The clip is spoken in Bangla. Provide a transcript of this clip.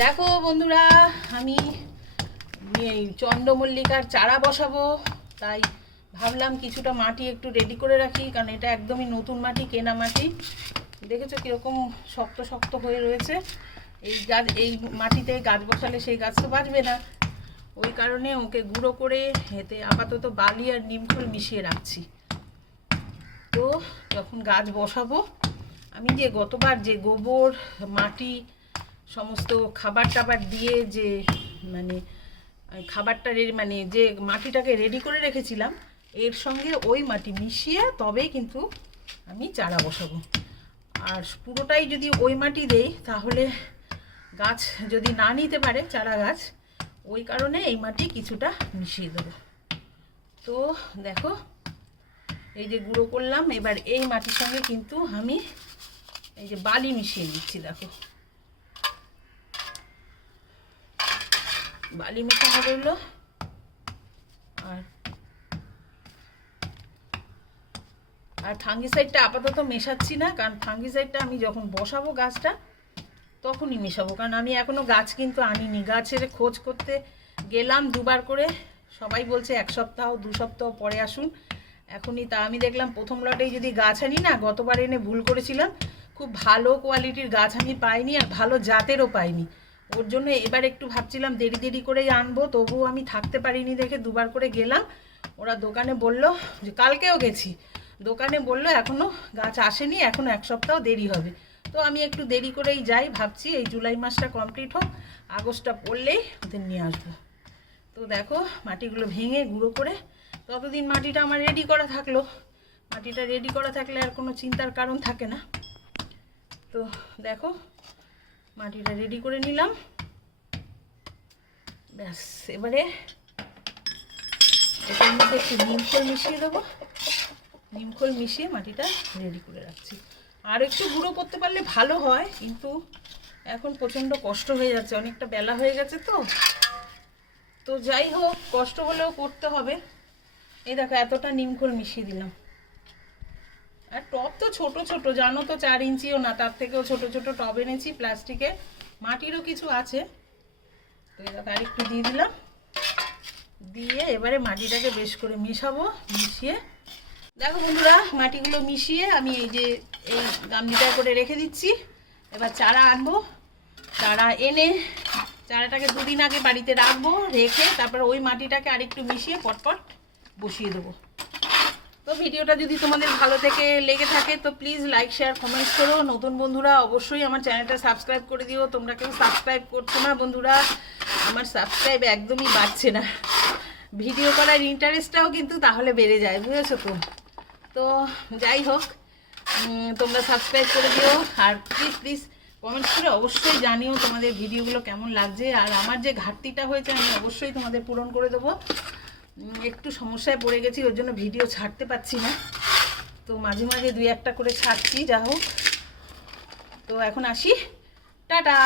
দেখো বন্ধুরা, আমি এই চন্দ্রমল্লিকার চারা বসাবো, তাই ভাবলাম কিছুটা মাটি একটু রেডি করে রাখি, কারণ এটা একদমই নতুন মাটি, কেনা মাটি। দেখেছ কীরকম শক্ত শক্ত হয়ে রয়েছে। এই গাছ, এই মাটিতে গাছ বসালে সেই গাছ তো বাঁচবে না। ওই কারণে ওকে গুঁড়ো করে এতে আপাতত বালি আর নিমখোল মিশিয়ে রাখছি। তো যখন গাছ বসাবো, আমি যে গতবার যে গোবর, মাটি সমস্ত খাবার টাবার দিয়ে যে মানে খাবারটা মানে যে মাটিটাকে রেডি করে রেখেছিলাম, এর সঙ্গে ওই মাটি মিশিয়ে তবেই কিন্তু আমি চারা বসাবো। আর পুরোটাই যদি ওই মাটি দেই, তাহলে গাছ যদি না নিতে পারে, চারা গাছ, ওই কারণে এই মাটি কিছুটা মিশিয়ে দেবো। তো দেখো, এই যে গুঁড়ো করলাম, এবার এই মাটির সঙ্গে কিন্তু আমি এই যে বালি মিশিয়ে দিচ্ছি, দেখো। বালি মেশানো রইল আর আর ফাঙ্গিসাইডটা আপাতত মেশাচ্ছি না, কারণ ফাঙ্গিসাইডটা আমি যখন বসাবো গাছটা, তখনই মেশাবো। কারণ আমি এখনও গাছ কিন্তু আনিনি। গাছের খোঁজ করতে গেলাম দুবার করে। সবাই বলছে এক সপ্তাহ, দু সপ্তাহ পরে আসুন। এখনই তা আমি দেখলাম প্রথম লটেই যদি গাছ আনি না, গতবার এনে ভুল করেছিলাম। খুব ভালো কোয়ালিটির গাছ আমি পাইনি আর ভালো জাতেরও পাইনি। ওর জন্য এবার একটু ভাবছিলাম দেরি দেরি করেই আনব, তবুও আমি থাকতে পারিনি দেখে দুবার করে গেলাম। ওরা দোকানে বলল যে কালকেও গেছি। দোকানে বলল এখনও গাছ আসেনি এখনও এক সপ্তাহ দেরি হবে। তো আমি একটু দেরি করেই যাই, ভাবছি এই জুলাই মাসটা কমপ্লিট হোক, আগস্টটা পড়লেই ওদের নিয়ে আসব। তো দেখো মাটিগুলো ভেঙে গুঁড়ো করে ততদিন মাটিটা আমার রেডি করা থাকল। মাটিটা রেডি করা থাকলে আর কোনো চিন্তার কারণ থাকে না। তো দেখো মাটিটা রেডি করে নিলাম। ব্যাস, এবারে এটার মধ্যে একটু নিমখোল মিশিয়ে দেবো। নিমখোল মিশিয়ে মাটিটা রেডি করে রাখছি। আর একটু গুঁড়ো করতে পারলে ভালো হয়, কিন্তু এখন প্রচণ্ড কষ্ট হয়ে যাচ্ছে, অনেকটা বেলা হয়ে গেছে তো। তো যাই হোক, কষ্ট হলেও করতে হবে। এই দেখো, এতটা নিমখোল মিশিয়ে দিলাম। টব তো ছোট ছোট, জানো তো চার ইঞ্চিও না, তার থেকেও ছোট ছোট টব এনেছি প্লাস্টিকে। মাটিরও কিছু আছে। তো এই দেখো আরেকটু দিয়ে দিলাম। দিয়ে এবারে মাটিটাকে বেশ করে মিশাবো, মিশিয়ে। দেখো বন্ধুরা, মাটিগুলো মিশিয়ে আমি এই যে এই গামলিটা করে রেখে দিচ্ছি। এবার চারা আনব। চারা এনে চারাটাকে দুদিন আগে বাড়িতে রাখব, রেখে তারপর ওই মাটিটাকে আরেকটু মিশিয়ে পটপট বসিয়ে দেবো। তো ভিডিওটা যদি তোমাদের ভালো থেকে লেগে থাকে, তো প্লিজ লাইক শেয়ার কমেন্টস করো। নতুন বন্ধুরা অবশ্যই আমার চ্যানেলটা সাবস্ক্রাইব করে দিও। তোমরা কেউ সাবস্ক্রাইব করছ না বন্ধুরা, আমার সাবস্ক্রাইব একদমই বাড়ছে না। ভিডিও করার ইন্টারেস্টটাও কিন্তু তাহলে বেড়ে যায়, বুঝেছ তো? তো যাই হোক তোমরা সাবস্ক্রাইব করে দিও। আর প্লিজ প্লিজ কমেন্টস করে অবশ্যই জানিও তোমাদের ভিডিওগুলো কেমন লাগছে। আর আমার যে ঘাটতিটা হয়েছে, আমি অবশ্যই তোমাদের পূরণ করে দেবো। একটু সমস্যায় পড়ে গেছি, ওর জন্য ভিডিও ছাড়তে পারছি না। তো মাঝে মাঝে দুই একটা করে ছাড়ছি যা হোক। তো এখন আসি। টাটা!